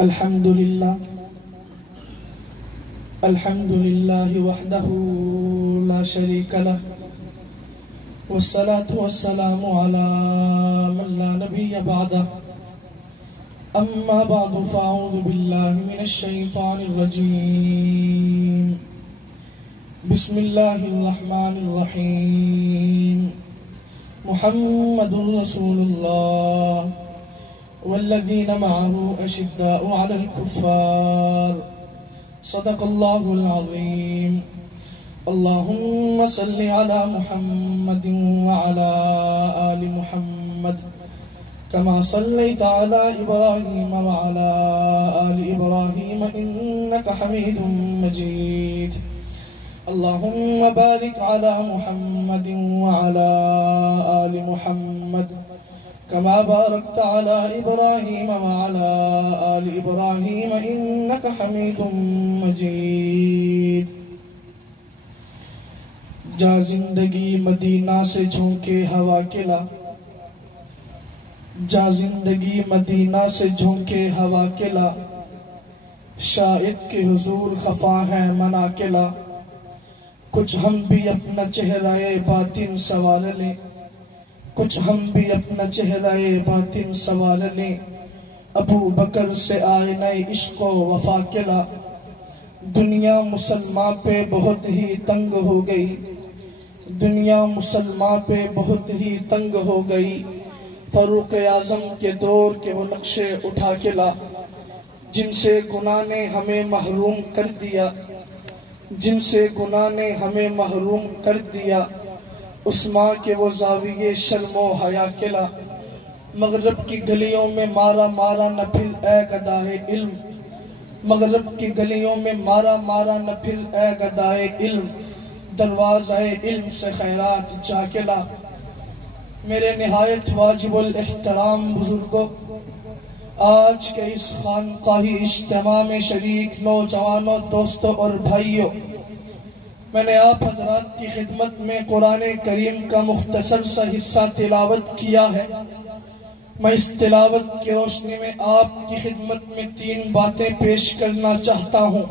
الحمد لله وحده لا شريك له والصلاة والسلام على من لا نبي بعده أما بعد فأعوذ بالله من الشيطان الرجيم بسم الله الرحمن الرحيم محمد رسول الله والذين معه أشداء على الكفار صدق الله العظيم اللهم صل على محمد وعلى آل محمد كما صليت على إبراهيم وعلى آل إبراهيم إنك حميد مجيد اللهم بارك على محمد وعلى آل محمد كما باركت على إبراهيم وعلى آل إبراهيم إنك حميد مجيد جا زندگی مدینہ سے جھونکے ہوا کلا جا زندگی مدینہ سے جھونکے ہوا کلا شاید کہ حضور خفا ہے منا کلا کچھ ہم بھی اپنا چہرہ باطن سوار لیں کچھ ہم بھی اپنا چہرہ باطن سوار لیں ابو بکر سے آئینہ عشق و وفا کلا دنیا مسلمان پہ بہت ہی تنگ ہو گئی دنیا مسلمان پہ بہت ہی تنگ ہو گئی فاروق اعظم کے دور کے وہ نقشے اٹھا کے لا جن سے گناہ نے ہمیں محروم کر دیا جن سے گناہ نے ہمیں محروم کر دیا اس ماں کے وہ زاویے شرم و حیا کے لا مغرب کی گلیوں میں مارا مارا نہ پھر اے گدائے علم مغرب کی گلیوں میں مارا مارا نہ پھر اے گدائے علم دروازہ علم سے خیرات جا کے لا میرے نہایت واجب الاحترام بزرگوں آج کے اس خانقاہی اجتماع میں شریک نوجوانوں دوستوں اور بھائیوں میں نے آپ حضرات کی خدمت میں قرآن کریم کا مختصر سا حصہ تلاوت کیا ہے میں اس تلاوت کی روشنی میں آپ کی خدمت میں 3 باتیں پیش کرنا چاہتا ہوں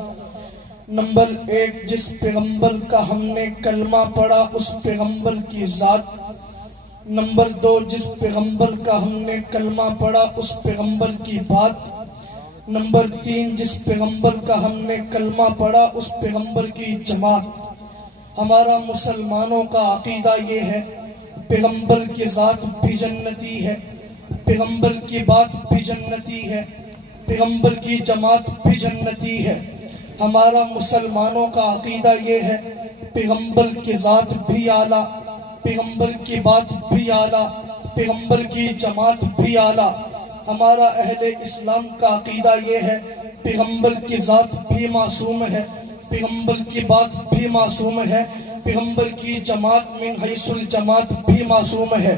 نمبر 1 جس پیغمبر کا ہم نے کلمہ پڑھا اس پیغمبر کی ذات نمبر 2 جس پیغمبر کا ہم نے کلمہ پڑھا اس پیغمبر کی بات نمبر 3 جس پیغمبر کا ہم نے کلمہ پڑھا اس پیغمبر کی جماعت ہمارا مسلمانوں کا عقیدہ یہ ہے پیغمبر کی ذات بھی جنتی ہے پیغمبر کی بات بھی جنتی ہے پیغمبر کی جماعت بھی جنتی ہے ہمارا مسلمانوں کا عقیدہ یہ ہے پیغمبر کی ذات بھی اعلیٰ پیغمبر کی بات بھی اعلیٰ پیغمبر کی جماعت بھی اعلیٰ ہمارا اہل اسلام کا عقیدہ یہ ہے پیغمبر کی ذات بھی معصوم ہے پیغمبر کی بات بھی معصوم ہے پیغمبر کی جماعت من حیث الجماعت بھی معصوم ہے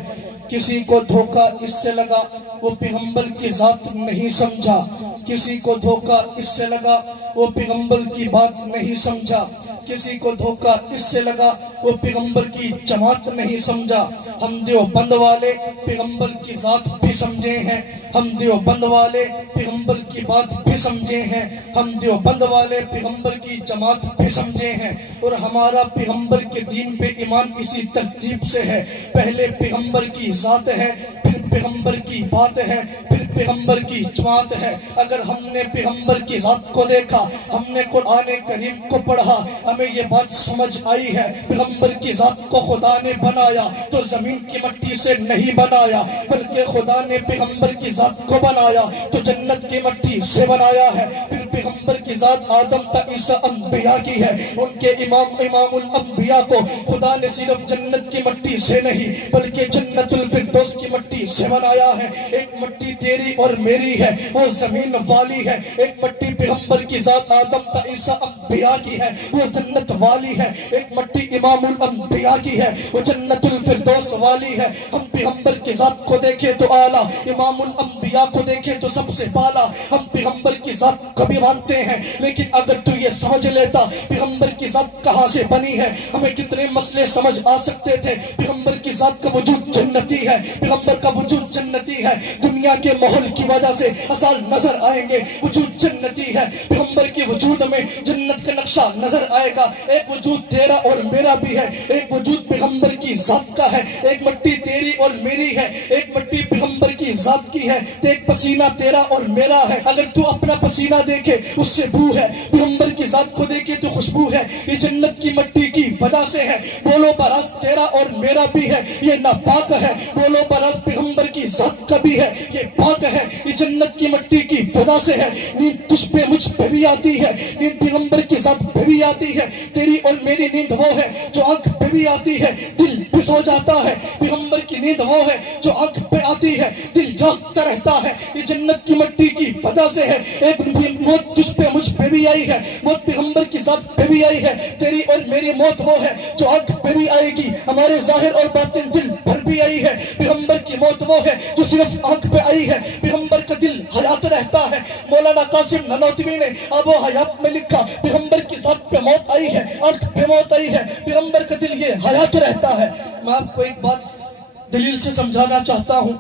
کسی کو دھوکہ اس سے لگا وہ پیغمبر کی ذات نہیں سمجھا کسی کو دھوکہ اس سے لگا وہ پیغمبر کی بات نہیں سمجھا کسی کو دھوکہ اس سے لگا وہ پیغمبر کی جماعت نہیں سمجھا ہم دیوبند والے پیغمبر کی ذات بھی سمجھے ہیں ہم دیوبند والے پیغمبر کی بات بھی سمجھے ہیں ہم دیوبند والے پیغمبر کی جماعت بھی سمجھے ہیں اور ہمارا پیغمبر کے دین پہ ایمان اسی ترتیب سے ہے پہلے پیغمبر کی ذات ہے پھر پیغمبر کی بات ہے پھر پیغمبر کی جماعت ہے اگر ہم نے پیغمبر کی ذات کو دیکھا ہم نے قرآن کریم کو پڑھا ہمیں یہ بات سمجھ آئی ہے پیغمبر کی ذات کو خدا نے بنایا تو زمین کی مٹی سے نہیں بنایا بلکہ خدا نے پیغمبر کی ذات کو بنایا تو جنت کی مٹی سے بنایا ہے پھر پیغمبر کی ذات آدم تا عیسیٰ انبیاء کی ہے ان کے امام الانبیاء کو خدا نے صرف جنت کی مٹی سے نہیں بلکہ جنت الفردوس کی مٹی سے بنایا ہے ایک مٹی تیری اور میری ہے وہ زمین والی ہے ایک مٹی پیغمبر کی ذات آدم تا عیسیٰ انبیاء کی ہے وہ جنت والی ہے ایک مٹی امام الانبیاء کی ہے وہ جنت الفردوس والی ہے ہم پیغمبر کی ذات کو دیکھیں تو اعلیٰ امام الانبیاء کو دیکھیں تو سب سے بالا ہم پیغمبر کی ذات کبھی مانتے ہیں، لیکن اگر تو یہ سمجھ لیتا پیغمبر کی ذات کہاں سے بنی ہے، ہمیں کتنے مسئلے سمجھ آ سکتے تھے۔ پیغمبر کی ذات کا وجود جنتی ہے، پیغمبر کا وجود جنتی ہے، دنیا کے ماحول کی وجہ سے اثار نظر آئیں گے، وجود جنتی ہے۔ پیغمبر کے وجود میں جنت کا نقشہ نظر آئے گا۔ ایک وجود تیرا اور میرا بھی ہے، ایک وجود پیغمبر کی ذات کا ہے، ایک مٹی تیری اور میری ہے، ایک مٹی پیغمبر کی ذات کی ہے، ایک پسینہ تیرا اور میرا ہے۔ اگر تو اپنا پسینہ دیکھے اس سے بو ہے، پیغمبر کی ذات کو دیکھے تو خوشبو ہے، یہ جنت کی مٹی کی وجہ سے ہے۔ بولو براز تیرا اور میرا بھی ہے، یہ ناپاک ہے۔ بولو براز پیغمبر کی ذات کا بھی ہے، یہ پاک ہے، یہ جنت کی مٹی کی وجہ سے ہے۔ نیند تجھ پہ مجھ پہ بھی آتی ہے، نیند پیغمبر کی ذات پہ بھی آتی ہے۔ تیری اور میری نیند وہ ہے جو آنکھ پہ بھی آتی ہے، دل بھی سو جاتا ہے۔ پیغمبر کی نیند وہ ہے جو آنکھ پہ آتی ہے، دل جاگتا رہتا ہے، یہ جنت کی مٹی کی وجہ سے ہے۔ ایک موت تجھ پہ مجھ پہ بھی آئی ہے، موت پیغمبر کی ذات پہ بھی آئی ہے۔ تیری اور میری موت وہ ہے جو آنکھ پہ بھی آئے گی، ہمارے ظاہر اور باطن دل پر بھی آئی ہے۔ پیغمبر کی موت وہ ہے جو صرف آنکھ پہ آئی ہے، پیغمبر کا دل حیات رہتا ہے۔ مولانا قاسم نانوتوی نے آب و حیات میں لکھا، پیغمبر کی ذات پہ موت آئی ہے، آنکھ پہ موت آئی ہے، پیغمبر کا دل یہ حیات رہتا ہے۔ میں آپ کو ایک بات دلیل سے سمجھانا چاہتا ہوں۔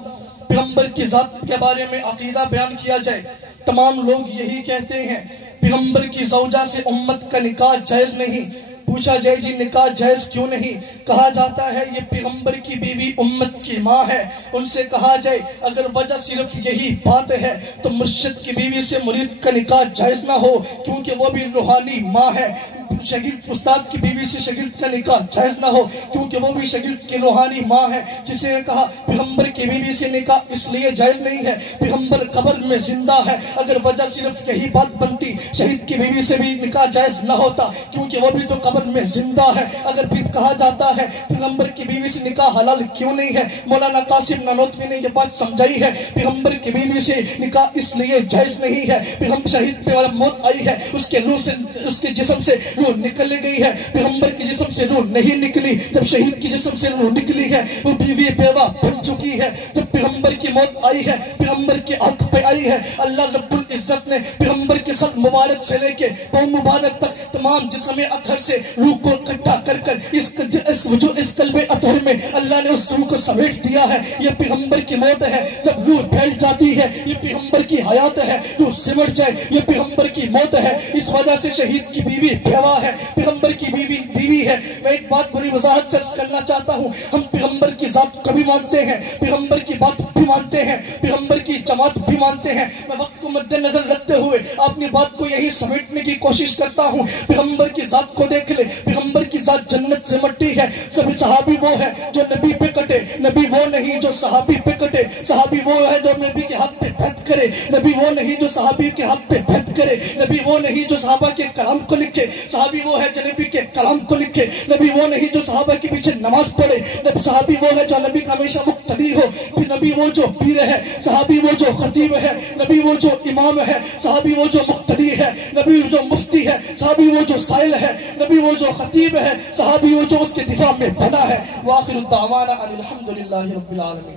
پیغمبر کی ذات کے بارے میں عقیدہ بیان کیا جائے، تمام لوگ یہی کہتے ہیں پیغمبر کی زوجہ سے امت کا نکاح جائز نہیں۔ پوچھا جائے جی نکاح جائز کیوں نہیں؟ کہا جاتا ہے یہ پیغمبر کی بیوی امت کی ماں ہے۔ ان سے کہا جائے اگر وجہ صرف یہی بات ہے تو مرشد کی بیوی سے مرید کا نکاح جائز نہ ہو، کیونکہ وہ بھی روحانی ماں ہے۔ شاگرد استاد کی بیوی سے شاگرد کا نکاح جائز نہ ہو، کیونکہ وہ بھی شاگرد کی روحانی ماں ہے۔ جسے نے کہا پیغمبر کی بیوی سے نکاح اس لیے جائز نہیں ہے پیغمبر قبر میں زندہ ہے۔ اگر وجہ صرف یہی بات بنتی شہید کی بیوی سے بھی نکاح جائز نہ ہوتا، کیونکہ وہ بھی تو قبر میں زندہ ہے۔ اگر پھر کہا جاتا ہے پیغمبر کی بیوی سے نکاح حلال کیوں نہیں ہے، مولانا قاسم نانوتوی نے یہ بات سمجھائی ہے۔ پیغمبر کی بیوی سے نکاح اس لیے جائز نہیں ہے، پیغمبر شہید پہ موت آئی ہے، اس کے روح سے اس کے جسم سے روح نکل گئی ہے، پیغمبر کے جسم سے روح نہیں نکلی۔ جب شہید کی جسم سے روح نکلی ہے وہ بیوی بیوہ بن چکی ہے۔ جب پیغمبر کی موت آئی ہے، پیغمبر کی آنکھ پہ آئی ہے، اللہ رب العزت نے پیغمبر کے ساتھ مبارک سے لے کے پاؤں مبارک تک تمام جسم اطہر سے روح کو اکٹھا کر اس قلب اطہر میں اللہ نے اس روح کو سمیٹ دیا ہے۔ یہ پیغمبر کی موت ہے۔ جب روح پھیل جاتی ہے یہ پیغمبر کی حیات ہے، روح سمٹ جائے یہ پیغمبر کی موت ہے۔ اس وجہ سے شہید کی بیوی بیوہ ہے، پیغمبر کی بیوی بیوی ہے۔ میں ایک بات بڑی وضاحت سے عرض کرنا چاہتا ہوں، ہم پیغمبر کی ذات کو بھی مانتے ہیں، پیغمبر کی بات بھی مانتے ہیں، پیغمبر کی جماعت بھی مانتے ہیں۔ میں وقت کو مد نظر رکھتے ہوئے اپنی بات کو یہی سمیٹنے کی کوشش کرتا ہوں۔ پیغمبر کی ذات کو دیکھ لے، پیغمبر کی ذات جنت سے مٹی ہے۔ سبھی صحابی وہ ہے جو نبی پہ کٹے، نبی وہ نہیں جو صحابی پہ کٹے۔ صحابی وہ ہے جو نبی کے ہاتھ پہ بیعت کرے، نبی وہ نہیں جو صحابی کے ہاتھ پہ بیعت کرے، نبی وہ نہیں جو صحابہ کے کلام کو لکھے، صحابی وہ ہے جو نبی کے کلام کو لکھے، نبی وہ نہیں جو صحابہ کے پیچھے نماز پڑھے، صحابی وہ ہے جو نبی کا ہمیشہ مقتدی ہو، نبی وہ جو پیر ہے، صحابی وہ جو خطیب ہے، نبی وہ جو امام ہے، صحابی وہ جو مقتدی ہے، نبی وہ جو مفتی ہے، صحابی وہ جو سائل ہے، نبی وہ جو خطیب ہے، صحابی وہ جو اس کے دفاع میں بنا ہے۔ وآخر الدعوانا ان الحمدللہ رب العالمین۔